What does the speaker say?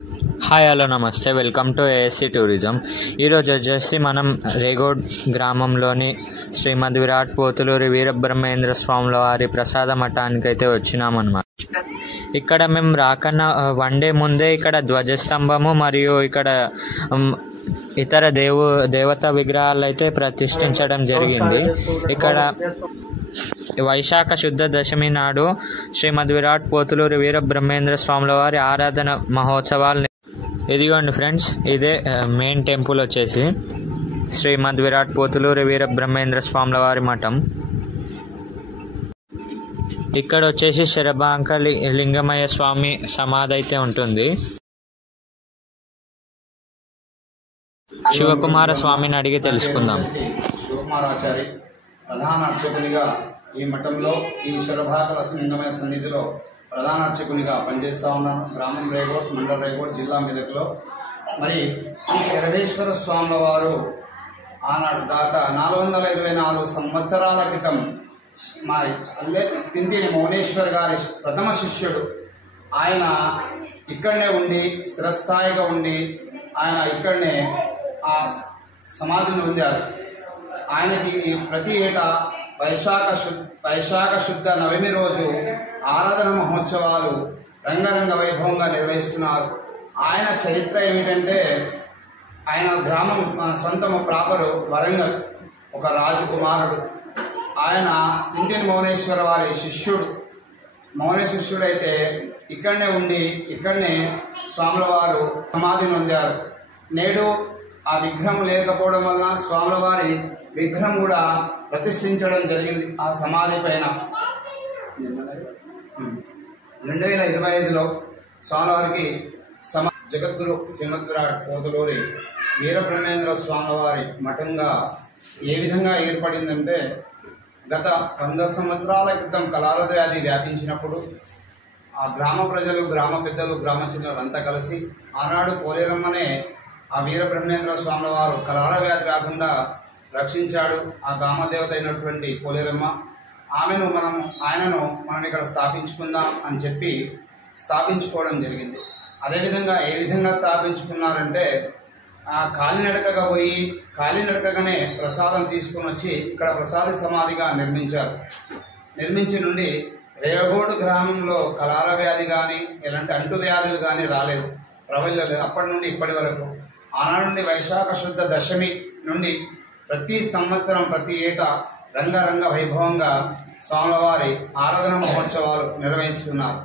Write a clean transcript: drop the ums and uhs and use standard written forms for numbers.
Hi hello నమస్తే, welcome to ASC tourism. ఈరోజు వచ్చేసి మనం రేగోడ్ గ్రామంలోని శ్రీమద్ విరాట్ పోతులూరి వీరబ్రహ్మేంద్ర స్వాముల వారి ప్రసాద మఠానికి అయితే వచ్చినామన్నమాట. ఇక్కడ మేము రాకన్నా వన్ డే ముందే ఇక్కడ ధ్వజస్తంభము మరియు ఇక్కడ ఇతర దేవతా విగ్రహాలు అయితే ప్రతిష్ఠించడం జరిగింది. ఇక్కడ వైశాఖ శుద్ధ దశమి నాడు శ్రీమద్ విరాట్ పోతులూరి వీరబ్రహ్మేంద్ర స్వాముల వారి ఆరాధన మహోత్సవాలు. ఇదిగోండి ఫ్రెండ్స్, ఇదే మెయిన్ టెంపుల్ వచ్చేసి శ్రీమద్ విరాట్ పోతులూరి వీరబ్రహ్మేంద్ర స్వాముల వారి మఠం. ఇక్కడ వచ్చేసి శరభాంక లింగమయ్య స్వామి సమాధి అయితే ఉంటుంది. శివకుమార స్వామిని అడిగి తెలుసుకుందాం. శివకుమారాచారి ప్రధాన అర్చకునిగా ఈ మఠంలో ఈ శరభాంక లింగమయ్య సన్నిధిలో ప్రధాన అర్చకునిగా పనిచేస్తా ఉన్నాను. గ్రామం రేగోడ్, మండల రేగోడ్, జిల్లా మెదక్లో. మరి ఈ శరవేశ్వర స్వాముల వారు ఆనాడు దాక 424 సంవత్సరాల క్రితం మరి తింతిని మౌనేశ్వర్ గారి ప్రథమ శిష్యుడు. ఆయన ఇక్కడనే ఉండి స్థిరస్థాయిగా ఉండి ఆయన ఇక్కడనే ఆ సమాధిని ఉండారు. ఆయనకి ప్రతి ఏటా వైశాఖ శుద్ధ నవమి రోజు ఆరాధన మహోత్సవాలు రంగరంగ వైభవంగా నిర్వహిస్తున్నారు. ఆయన చరిత్ర ఏమిటంటే, ఆయన గ్రామం సొంతము ప్రాపరు వరంగల్, ఒక రాజకుమారుడు. ఆయన తింతిని మౌనేశ్వర వారి శిష్యుడు. మౌన శిష్యుడైతే ఇక్కడనే ఉండి ఇక్కడనే స్వాముల వారు సమాధిని పొందారు. నేడు ఆ విగ్రహం లేకపోవడం వల్ల స్వాముల వారి విగ్రహం కూడా ప్రతిష్ఠించడం జరిగింది ఆ సమాధి పైన. 2025లో స్వామివారికి జగద్గురు శ్రీమద్ విరాట్ పోతులూరి వీరబ్రహ్మేంద్ర స్వాముల వారి మఠంగా ఏ విధంగా ఏర్పడిందంటే, గత 100 సంవత్సరాల క్రితం కలాల వ్యాధి వ్యాపించినప్పుడు ఆ గ్రామ ప్రజలు, గ్రామ పెద్దలు, గ్రామ చిన్నలు అంతా కలిసి ఆనాడు పోలేరమ్మనే ఆ వీరబ్రహ్మేంద్ర స్వాముల వారు కలాల వ్యాధి రాకుండా రక్షించాడు. ఆ గ్రామదేవత అయినటువంటి పోలేరమ్మ, ఆయనను మనం ఇక్కడ స్థాపించుకుందాం అని చెప్పి స్థాపించుకోవడం జరిగింది. అదేవిధంగా ఏ విధంగా స్థాపించుకున్నారంటే, కాలినడకగా పోయి కాలినడకగానే ప్రసాదం తీసుకుని వచ్చి ఇక్కడ ప్రసాద సమాధిగా నిర్మించారు. నిర్మించి నుండి రేగోడ్ గ్రామంలో కలాల వ్యాధి కానీ ఎలాంటి అంటు వ్యాధులు కానీ రాలేదు, ప్రబలలేదు. అప్పటి నుండి ఇప్పటి వరకు ఆనాడు నుండి వైశాఖ శుద్ధ దశమి నుండి ప్రతి సంవత్సరం ప్రతి ఏటా రంగరంగ వైభవంగా స్వామివారి ఆరాధన మహోత్సవాలు నిర్వహిస్తున్నారు.